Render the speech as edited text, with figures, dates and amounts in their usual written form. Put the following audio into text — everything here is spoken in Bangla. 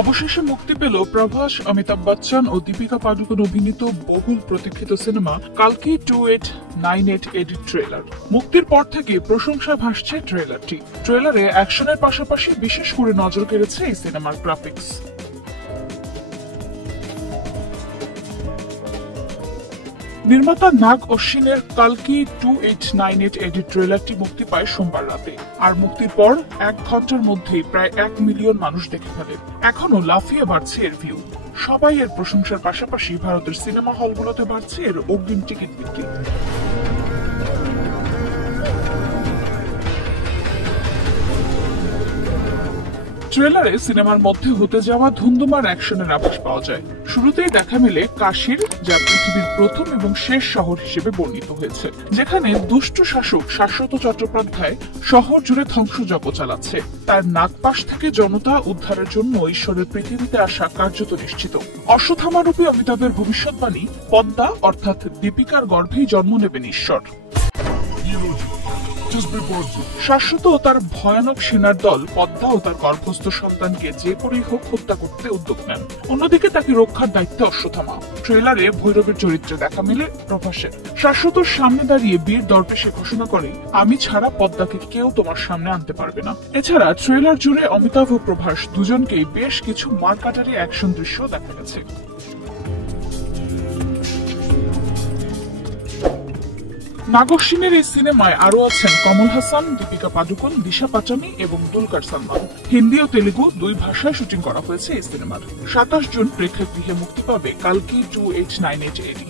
অবশেষে মুক্তি পেল প্রভাস, অমিতাভ বচ্চন ও দীপিকা পাডুকোন অভিনীত বহুল প্রতীক্ষিত সিনেমা কালকি 2898 এর ট্রেলার। মুক্তির পর থেকে প্রশংসা ভাসছে ট্রেলারটি। ট্রেলারে অ্যাকশনের পাশাপাশি বিশেষ করে নজর কেড়েছে এই সিনেমার গ্রাফিক্স। নির্মাতা নাগ অশ্বিনের কালকি 2898 এর ট্রেলারটি মুক্তি পায় সোমবার রাতে। আর মুক্তির পর 1 ঘন্টার মধ্যেই প্রায় 1 মিলিয়ন মানুষ দেখে ফেলে। এখনো লাফিয়ে বাড়ছে এর ভিউ। সবাই এর প্রশংসার পাশাপাশি ভারতের সিনেমা হলগুলোতে বাড়ছে এর অগ্রিম টিকিট বিক্রি। ট্রেলারে সিনেমার মধ্যে হতে যাওয়া ধুন্ধুমার অ্যাকশনের আভাস পাওয়া যায়। শুরুতেই দেখা মেলে কাশীর, যা পৃথিবীর প্রথম এবং শেষ শহর হিসেবে বর্ণিত হয়েছে, যেখানে দুষ্ট শাসক শাশ্বত চট্টোপাধ্যায় শহর জুড়ে ধ্বংসযজ্ঞ চালাচ্ছে। তার নাগপাশ থেকে জনতা উদ্ধারের জন্য ঈশ্বরের পৃথিবীতে আসা কার্যত নিশ্চিত। অশ্বত্থামারূপী অমিতাভের ভবিষ্যৎবাণী, পদ্মা অর্থাৎ দীপিকার গর্ভেই জন্ম নেবেন ঈশ্বর। শাশ্বত ও তার ভয়ানক সেনার দল পদ্মা ও তার গর্ভস্থ সন্তানকে যে করেই হোক হত্যা করতে উদ্যোগ নেন। অন্যদিকে তাকে রক্ষার দায়িত্বে অশ্বত্থামা। ট্রেলারে ভৈরবের চরিত্রে দেখা মেলে প্রভাসের। শাশ্বতর সামনে দাঁড়িয়ে বীর দর্পে ঘোষণা করে, আমি ছাড়া পদ্মাকে কেউ তোমার সামনে আনতে পারবে না। এছাড়া ট্রেলার জুড়ে অমিতাভ ও প্রভাস দুজনকেই বেশ কিছু মারকাটারি অ্যাকশন দৃশ্য দেখা গেছে। নাগ অশ্বিনের এই সিনেমায় আরো আছেন কমল হাসান, দীপিকা পাডুকোন, দিশা পাটানি এবং দুলকার সালমান। হিন্দি ও তেলুগু 2 ভাষায় শুটিং করা হয়েছে এই সিনেমার। 27 জুন প্রেক্ষাগৃহে মুক্তি পাবে কালকি 2898 এডি।